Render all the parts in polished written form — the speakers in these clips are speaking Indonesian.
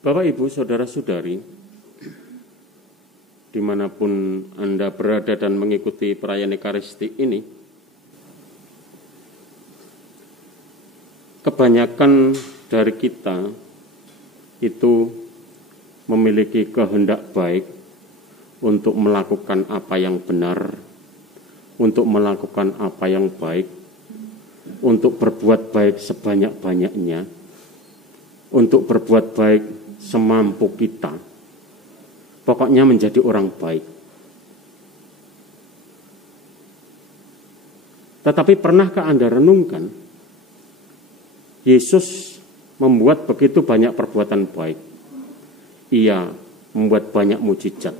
Bapak, Ibu, Saudara-saudari, dimanapun Anda berada dan mengikuti perayaan Ekaristi ini, kebanyakan dari kita itu memiliki kehendak baik untuk melakukan apa yang benar, untuk melakukan apa yang baik, untuk berbuat baik sebanyak-banyaknya, untuk berbuat baik semampu kita, pokoknya menjadi orang baik. Tetapi pernahkah Anda renungkan, Yesus membuat begitu banyak perbuatan baik. Ia membuat banyak mujizat.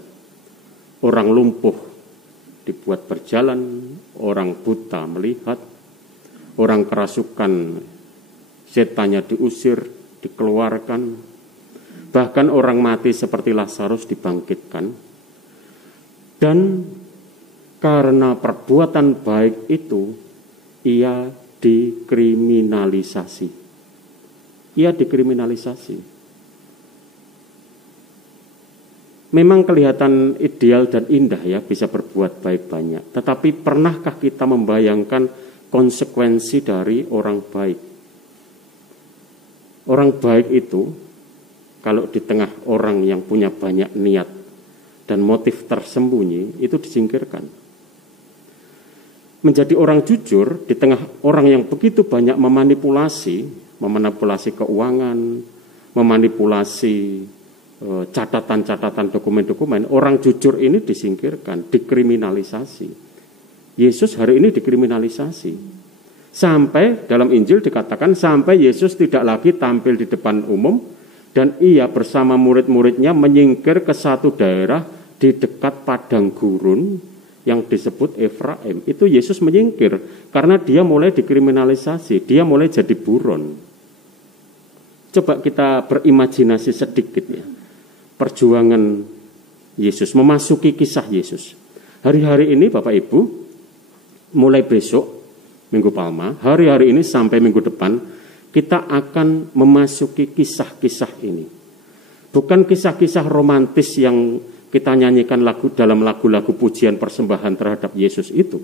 Orang lumpuh dibuat berjalan, orang buta melihat, orang kerasukan setannya diusir, dikeluarkan, bahkan orang mati seperti Lazarus dibangkitkan. Dan karena perbuatan baik itu, ia dikriminalisasi. Ia dikriminalisasi. Memang kelihatan ideal dan indah ya, bisa berbuat baik banyak. Tetapi pernahkah kita membayangkan konsekuensi dari orang baik? Orang baik itu, kalau di tengah orang yang punya banyak niat dan motif tersembunyi, itu disingkirkan. Menjadi orang jujur di tengah orang yang begitu banyak memanipulasi keuangan, memanipulasi catatan-catatan dokumen-dokumen, orang jujur ini disingkirkan, dikriminalisasi. Yesus hari ini dikriminalisasi. Sampai dalam Injil dikatakan sampai Yesus tidak lagi tampil di depan umum, dan ia bersama murid-muridnya menyingkir ke satu daerah di dekat padang gurun yang disebut Efraim. Itu Yesus menyingkir karena dia mulai dikriminalisasi, dia mulai jadi buron. Coba kita berimajinasi sedikit ya, perjuangan Yesus, memasuki kisah Yesus. Hari-hari ini Bapak Ibu, mulai besok Minggu Palma, hari-hari ini sampai minggu depan, kita akan memasuki kisah-kisah ini. Bukan kisah-kisah romantis yang kita nyanyikan dalam lagu-lagu pujian persembahan terhadap Yesus itu.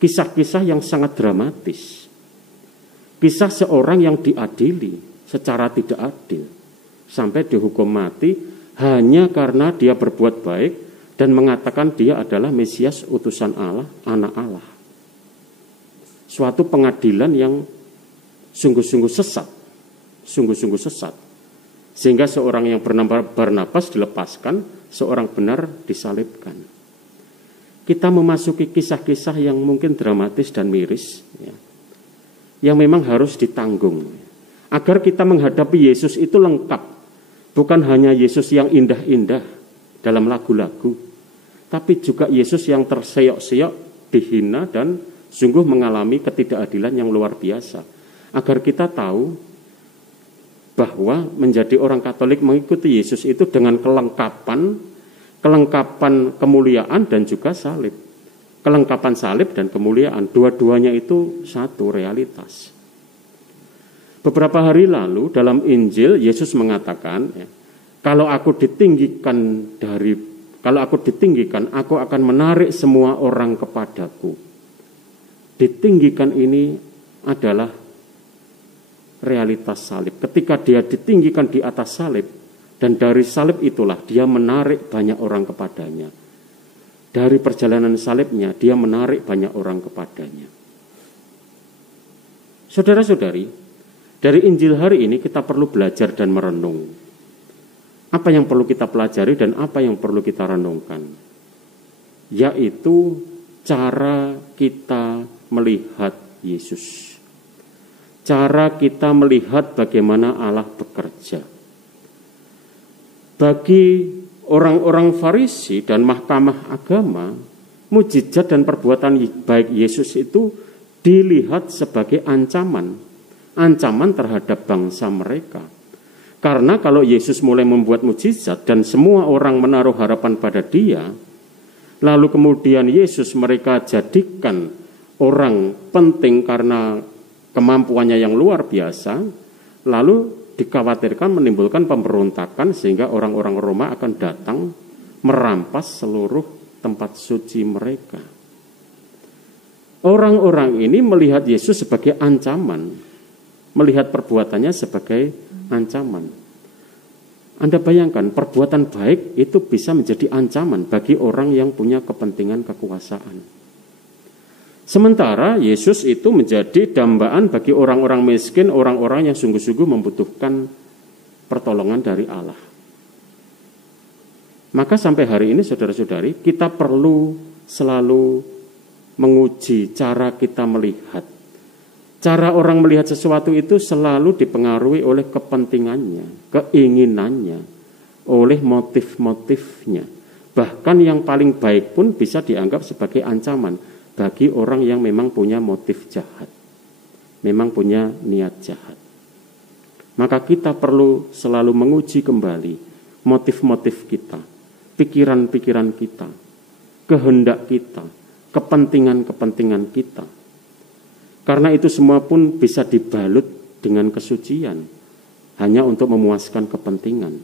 Kisah-kisah yang sangat dramatis. Kisah seorang yang diadili secara tidak adil, sampai dihukum mati hanya karena dia berbuat baik dan mengatakan dia adalah Mesias utusan Allah, anak Allah. Suatu pengadilan yang sungguh-sungguh sesat, sehingga seorang yang bernama Barnabas dilepaskan, seorang benar disalibkan. Kita memasuki kisah-kisah yang mungkin dramatis dan miris, ya, yang memang harus ditanggung, agar kita menghadapi Yesus itu lengkap, bukan hanya Yesus yang indah-indah dalam lagu-lagu, tapi juga Yesus yang terseok-seok, dihina dan sungguh mengalami ketidakadilan yang luar biasa. Agar kita tahu bahwa menjadi orang Katolik mengikuti Yesus itu dengan kelengkapan kemuliaan dan juga salib. Kelengkapan salib dan kemuliaan, dua-duanya itu satu realitas. Beberapa hari lalu dalam Injil Yesus mengatakan, ya, kalau aku ditinggikan, aku akan menarik semua orang kepadaku. Ditinggikan ini adalah realitas salib. Ketika dia ditinggikan di atas salib, dan dari salib itulah dia menarik banyak orang kepadanya. Dari perjalanan salibnya dia menarik banyak orang kepadanya. Saudara-saudari, dari Injil hari ini kita perlu belajar dan merenung. Apa yang perlu kita pelajari dan apa yang perlu kita renungkan? Yaitu cara kita melihat Yesus. Cara kita melihat bagaimana Allah bekerja. Bagi orang-orang Farisi dan mahkamah agama, mujizat dan perbuatan baik Yesus itu dilihat sebagai ancaman terhadap bangsa mereka. Karena kalau Yesus mulai membuat mujizat dan semua orang menaruh harapan pada dia, lalu kemudian Yesus mereka jadikan orang penting karena kemampuannya yang luar biasa, lalu dikhawatirkan menimbulkan pemberontakan sehingga orang-orang Roma akan datang merampas seluruh tempat suci mereka. Orang-orang ini melihat Yesus sebagai ancaman, melihat perbuatannya sebagai ancaman. Anda bayangkan perbuatan baik itu bisa menjadi ancaman bagi orang yang punya kepentingan kekuasaan. Sementara Yesus itu menjadi dambaan bagi orang-orang miskin, orang-orang yang sungguh-sungguh membutuhkan pertolongan dari Allah. Maka sampai hari ini saudara-saudari, kita perlu selalu menguji cara kita melihat. Cara orang melihat sesuatu itu selalu dipengaruhi oleh kepentingannya, keinginannya, oleh motif-motifnya. Bahkan yang paling baik pun bisa dianggap sebagai ancaman bagi orang yang memang punya motif jahat, memang punya niat jahat. Maka kita perlu selalu menguji kembali motif-motif kita, pikiran-pikiran kita, kehendak kita, kepentingan-kepentingan kita. Karena itu semua pun bisa dibalut dengan kesucian, hanya untuk memuaskan kepentingan,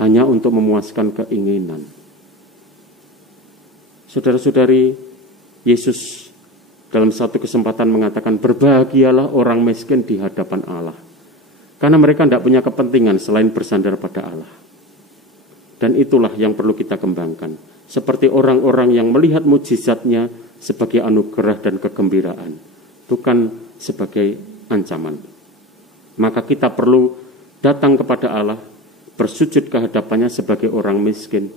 hanya untuk memuaskan keinginan. Saudara-saudari, Yesus dalam satu kesempatan mengatakan, berbahagialah orang miskin di hadapan Allah. Karena mereka tidak punya kepentingan selain bersandar pada Allah. Dan itulah yang perlu kita kembangkan. Seperti orang-orang yang melihat mujizatnya sebagai anugerah dan kegembiraan, bukan sebagai ancaman. Maka kita perlu datang kepada Allah, bersujud ke hadapannya sebagai orang miskin,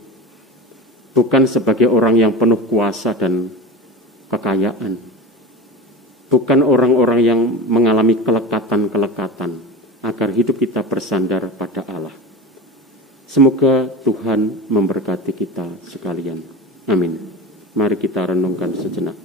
bukan sebagai orang yang penuh kuasa dan kekayaan, bukan orang-orang yang mengalami kelekatan-kelekatan, agar hidup kita bersandar pada Allah. Semoga Tuhan memberkati kita sekalian. Amin. Mari kita renungkan sejenak.